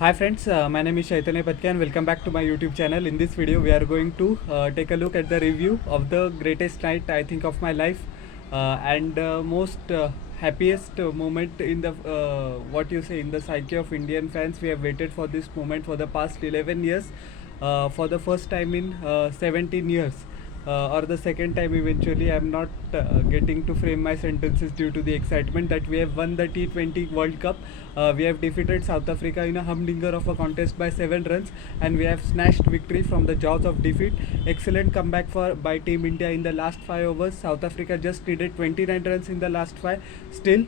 Hi friends, my name is Chaitanya Patke and welcome back to my YouTube channel. In this video, we are going to take a look at the review of the greatest night I think of my life and most happiest moment in the what you say in the psyche of Indian fans. We have waited for this moment for the past 11 years, for the first time in 17 years. Or the second time eventually. I'm not getting to frame my sentences due to the excitement that we have won the T20 World Cup. We have defeated South Africa in a humdinger of a contest by 7 runs, and we have snatched victory from the jaws of defeat. Excellent comeback by Team India in the last 5 overs. South Africa just needed 29 runs in the last 5. Still,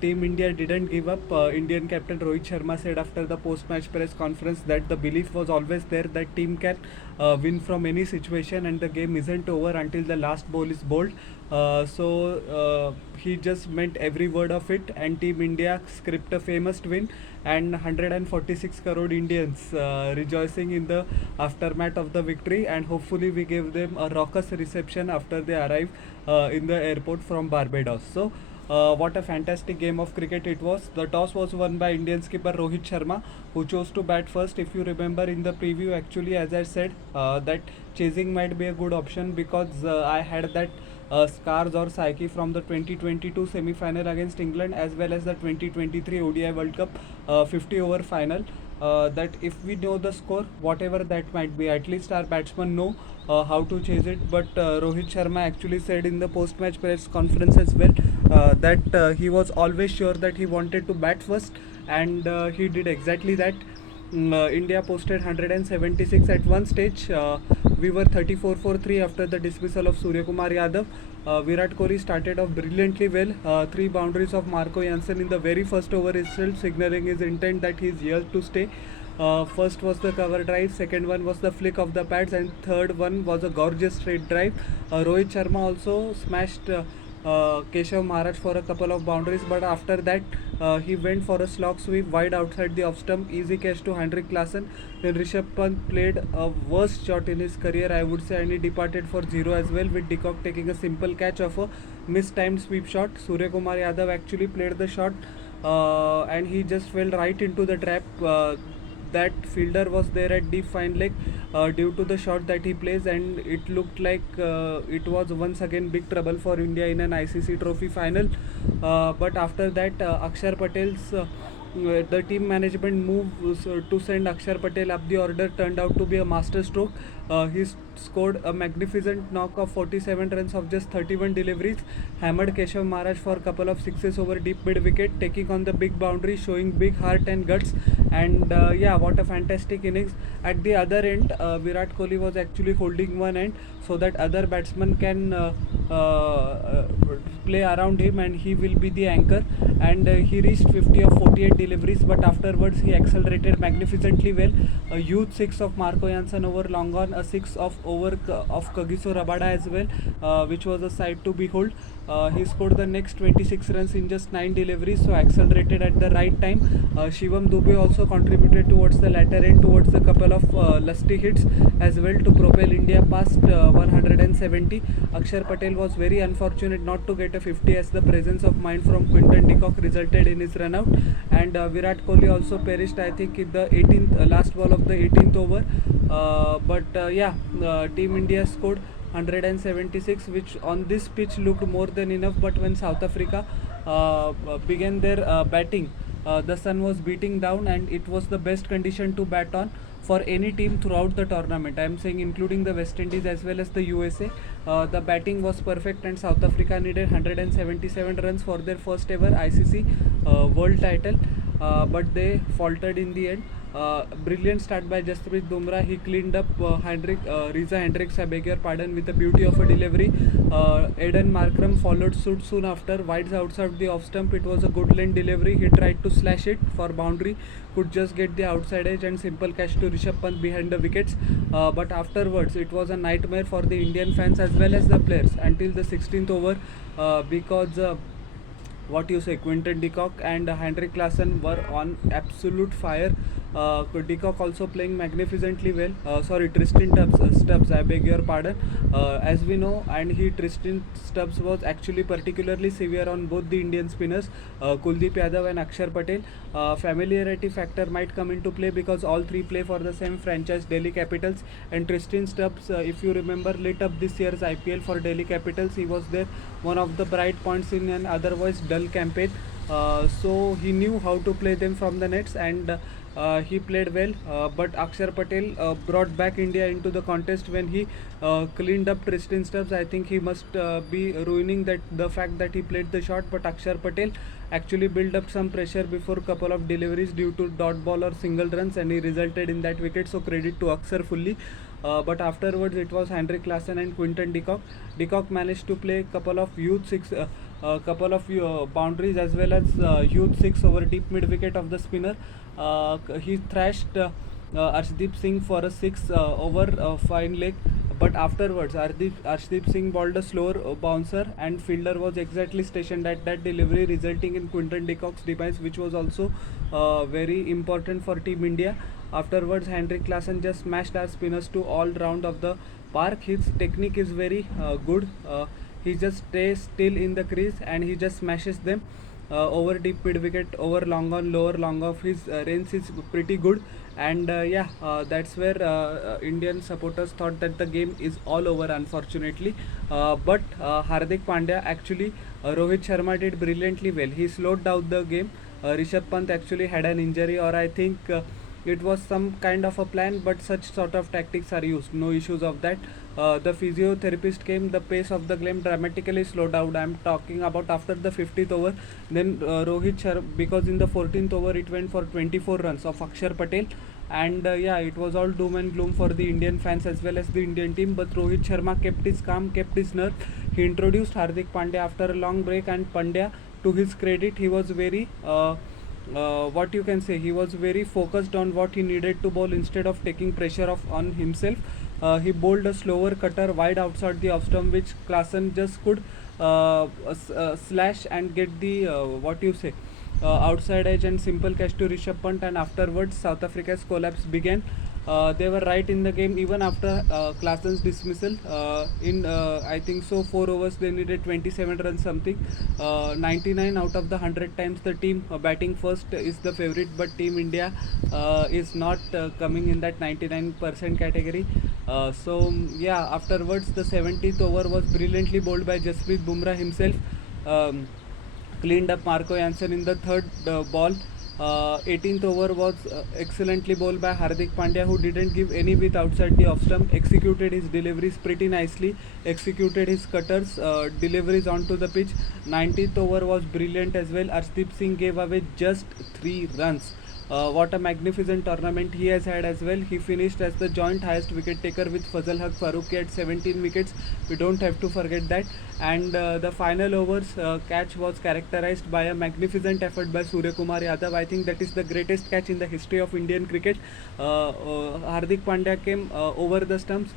Team India didn't give up. Indian captain Rohit Sharma said after the post-match press conference that the belief was always there that team can win from any situation and the game isn't over until the last ball is bowled. He just meant every word of it, and Team India script a famous win, and 146 crore Indians rejoicing in the aftermath of the victory, and hopefully we gave them a raucous reception after they arrive in the airport from Barbados. What a fantastic game of cricket it was. The toss was won by Indian skipper Rohit Sharma, who chose to bat first. If you remember in the preview, actually, as I said, that chasing might be a good option because I had that scars or psyche from the 2022 semi-final against England as well as the 2023 ODI World Cup 50 over final. That if we know the score, whatever that might be, at least our batsmen know how to chase it. But Rohit Sharma actually said in the post-match press conference as well that he was always sure that he wanted to bat first, and he did exactly that. India posted 176 at one stage. We were 34 for 3 after the dismissal of Suryakumar Yadav. Virat Kohli started off brilliantly well. 3 boundaries of Marco Jansen in the very first over itself, signaling his intent that he is here to stay. First was the cover drive, second one was the flick of the pads, and third one was a gorgeous straight drive. Rohit Sharma also smashed Keshav Maharaj for a couple of boundaries, but after that he went for a slog sweep wide outside the off stump, easy catch to Hendrik Larsson. Then Rishabh Pant played a worst shot in his career, I would say, and he departed for 0 as well, with De Kock taking a simple catch of a mistimed sweep shot. Suryakumar Yadav actually played the shot and he just fell right into the trap. That fielder was there at deep fine leg due to the shot that he plays, and it looked like it was once again big trouble for India in an ICC trophy final. But after that, Akshar Patel's the team management move to send Akshar Patel up the order turned out to be a master stroke. He scored a magnificent knock of 47 runs of just 31 deliveries, hammered Keshav Maharaj for a couple of sixes over deep mid wicket, taking on the big boundary, showing big heart and guts. And yeah, what a fantastic innings. At the other end, Virat Kohli was actually holding one end so that other batsmen can play around him and he will be the anchor. And he reached 50 of 48 deliveries, but afterwards he accelerated magnificently well. A huge 6 of Marco Jansen over long on, a 6 of Kagiso Rabada as well, which was a sight to behold. He scored the next 26 runs in just 9 deliveries, so accelerated at the right time. Shivam Dubey also contributed towards the latter end, towards a couple of lusty hits as well to propel India past 170. Akshar Patel was very unfortunate not to get a 50, as the presence of mind from Quinton de Kock resulted in his run out, and Virat Kohli also perished, I think, in the 18th last ball of the 18th over. Team India scored 176, which on this pitch looked more than enough. But when South Africa began their batting, the sun was beating down, and it was the best condition to bat on for any team throughout the tournament. I am saying including the West Indies as well as the USA. The batting was perfect, and South Africa needed 177 runs for their first ever ICC world title, but they faltered in the end. Brilliant start by Jasprit Bumrah. He cleaned up Riza Hendricks, I beg your pardon, with the beauty of a delivery. Eden Markram followed suit soon after, wides outside the off stump. It was a good lane delivery. He tried to slash it for boundary, could just get the outside edge, and simple catch to Rishabh Pant behind the wickets. But afterwards, it was a nightmare for the Indian fans as well as the players until the 16th over, because what you say, Quinton de Kock and Hendrik Larsson were on absolute fire. De Kock also playing magnificently well. Sorry, Tristan Stubbs, I beg your pardon. As we know, and Tristan Stubbs was actually particularly severe on both the Indian spinners, Kuldeep Yadav and Akshar Patel. Familiarity factor might come into play because all three play for the same franchise, Delhi Capitals. And Tristan Stubbs, if you remember, lit up this year's IPL for Delhi Capitals. He was there, one of the bright points in an otherwise dull campaign. So he knew how to play them from the nets, and he played well. But Akshar Patel brought back India into the contest when he cleaned up Tristan Stubbs. I think he must be ruining that the fact that he played the shot, but Akshar Patel actually built up some pressure before a couple of deliveries due to dot ball or single runs, and he resulted in that wicket. So credit to Akshar fully. But afterwards it was Henrik Larsson and Quinton de Kock. De Kock managed to play couple of couple of boundaries as well as huge six over deep mid wicket of the spinner. He thrashed Arshdeep Singh for a six over fine leg, but afterwards Arshdeep Singh bowled a slower bouncer, and fielder was exactly stationed at that delivery, resulting in Quinton de Kock's demise, which was also very important for Team India. Afterwards, Henrik Larsson just smashed our spinners to all round of the park. His technique is very good. He just stays still in the crease and he just smashes them over deep mid wicket, over long on, lower long off. His range is pretty good, and that's where Indian supporters thought that the game is all over, unfortunately. But Hardik Pandya actually, Rohit Sharma did brilliantly well. He slowed down the game. Rishabh Pant actually had an injury, or I think it was some kind of a plan, but such sort of tactics are used, no issues of that. The physiotherapist came, the pace of the game dramatically slowed down. I am talking about after the 50th over. Then Rohit Sharma, because in the 14th over it went for 24 runs of Akshar Patel, and it was all doom and gloom for the Indian fans as well as the Indian team. But Rohit Sharma kept his calm, kept his nerve. He introduced Hardik Pandya after a long break, and Pandya, to his credit, he was very what you can say, he was very focused on what he needed to bowl instead of taking pressure off on himself. He bowled a slower cutter wide outside the off stump, which Klaasen just could slash and get the what you say, outside edge and simple catch to Rishabh Pant. And afterwards South Africa's collapse began. They were right in the game even after Klaasen's dismissal. In I think so 4 overs they needed 27 runs something. 99 out of the 100 times the team batting first is the favorite, but Team India is not coming in that 99% category. Afterwards the 70th over was brilliantly bowled by Jasprit Bumrah himself. Cleaned up Marco Jansen in the third ball. 18th over was excellently bowled by Hardik Pandya, who didn't give any width outside the off stump, executed his deliveries pretty nicely, executed his cutters, deliveries onto the pitch. 19th over was brilliant as well. Arshdeep Singh gave away just 3 runs. What a magnificent tournament he has had as well. He finished as the joint highest wicket taker with Fazal Haq Farooqi at 17 wickets. We don't have to forget that. And the final overs catch was characterized by a magnificent effort by Suryakumar Yadav. I think that is the greatest catch in the history of Indian cricket. Hardik Pandya came over the stumps.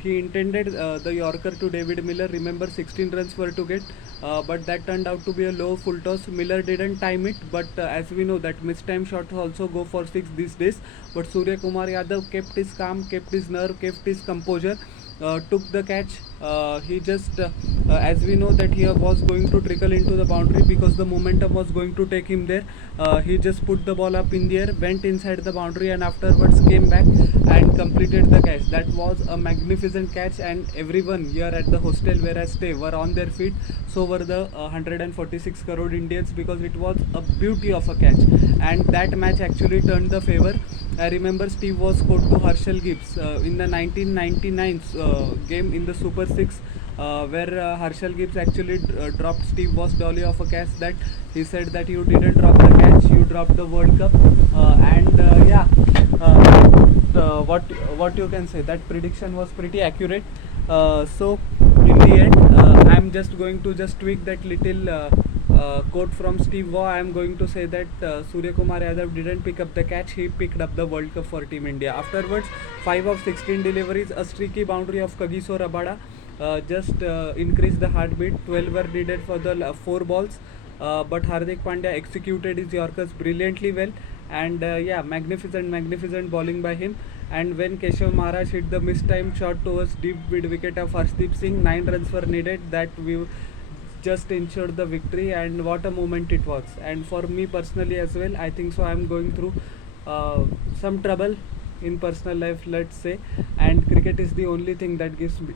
He intended the Yorker to David Miller. Remember, 16 runs were to get, but that turned out to be a low full toss. Miller didn't time it, but as we know that mistime shots also go for 6 these days. But Suryakumar Yadav kept his calm, kept his nerve, kept his composure. Took the catch. He just, as we know that he was going to trickle into the boundary because the momentum was going to take him there. He just put the ball up in the air, went inside the boundary, and afterwards came back and completed the catch. That was a magnificent catch, and everyone here at the hostel where I stay were on their feet. So were the 146 crore Indians, because it was a beauty of a catch, and that match actually turned the favor. I remember Steve was scored to Herschel Gibbs in the 1999 game in the Super 6, where Herschel Gibbs actually dropped Steve Was dolly of a catch that he said that you didn't drop the catch, you dropped the World Cup. What you can say, that prediction was pretty accurate. So in the end, I'm just going to just tweak that little quote from Steve Waugh. I am going to say that Suryakumar Yadav didn't pick up the catch, he picked up the World Cup for Team India. Afterwards, 5 of 16 deliveries, a streaky boundary of Kagiso Rabada just increased the heartbeat. 12 were needed for the 4 balls, but Hardik Pandya executed his Yorkers brilliantly well, and yeah, magnificent bowling by him. And when Keshav Maharaj hit the mistimed shot towards deep mid wicket of Harshdeep Singh, 9 runs were needed. That we just ensured the victory, and what a moment it was. And for me personally as well, I think so I'm going through some trouble in personal life, let's say, and cricket is the only thing that gives me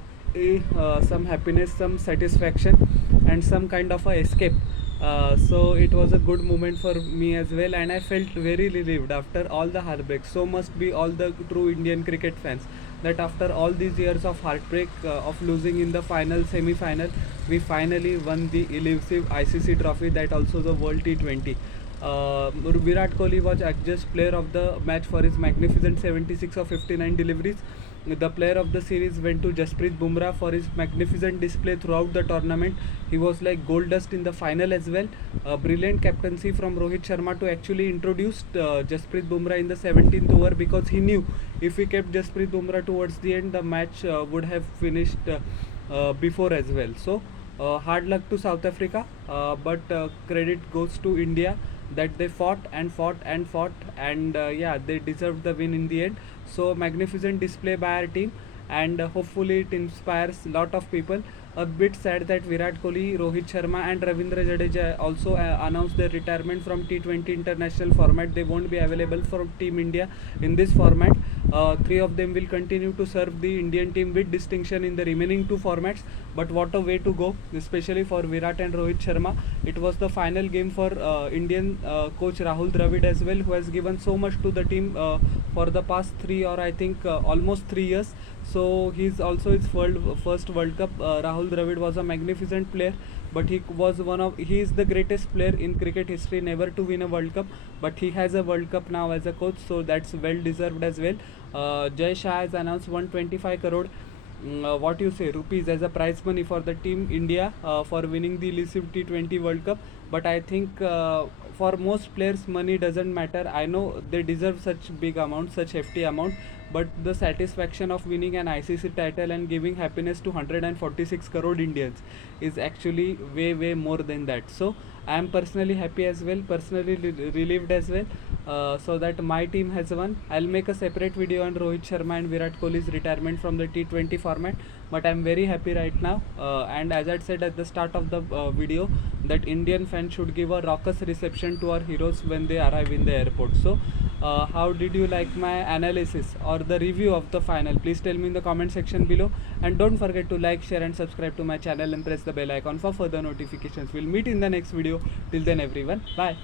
some happiness, some satisfaction, and some kind of a escape. So it was a good moment for me as well, and I felt very relieved after all the heartbreak. So must be all the true Indian cricket fans, that after all these years of heartbreak, of losing in the final, semi-final, we finally won the elusive ICC trophy, that also the World T20. Virat Kohli was adjudged player of the match for his magnificent 76 of 59 deliveries. The player of the series went to Jasprit Bumrah for his magnificent display throughout the tournament. He was like gold dust in the final as well. Brilliant captaincy from Rohit Sharma to actually introduce Jasprit Bumrah in the 17th over, because he knew if he kept Jasprit Bumrah towards the end, the match would have finished before as well. So hard luck to South Africa, but credit goes to India, that they fought and fought and fought, and yeah, they deserved the win in the end. So magnificent display by our team, and hopefully it inspires a lot of people. A bit sad that Virat Kohli, Rohit Sharma, and Ravindra Jadeja also announced their retirement from T20 international format. They won't be available for Team India in this format. Three of them will continue to serve the Indian team with distinction in the remaining two formats. But what a way to go, especially for Virat and Rohit Sharma. It was the final game for Indian coach Rahul Dravid as well, who has given so much to the team for the past 3, or I think almost 3 years. So he's also his first World Cup. Rahul Dravid was a magnificent player, but he is the greatest player in cricket history never to win a World Cup. But he has a World Cup now as a coach, so that's well deserved as well. Jay Shah has announced 125 crore what you say rupees as a prize money for the team India for winning the elusive T20 World Cup. But I think for most players money doesn't matter. I know they deserve such big amount, such hefty amount, but the satisfaction of winning an ICC title and giving happiness to 146 crore Indians is actually way more than that. So I am personally happy as well, personally relieved as well, so that my team has won. I'll make a separate video on Rohit Sharma and Virat Kohli's retirement from the T20 format, but I'm very happy right now. And as I said at the start of the video, that Indian fans should give a raucous reception to our heroes when they arrive in the airport. So how did you like my analysis or the review of the final? Please tell me in the comment section below, and don't forget to like, share and subscribe to my channel and press the bell icon for further notifications. We'll meet in the next video. Till then everyone, bye.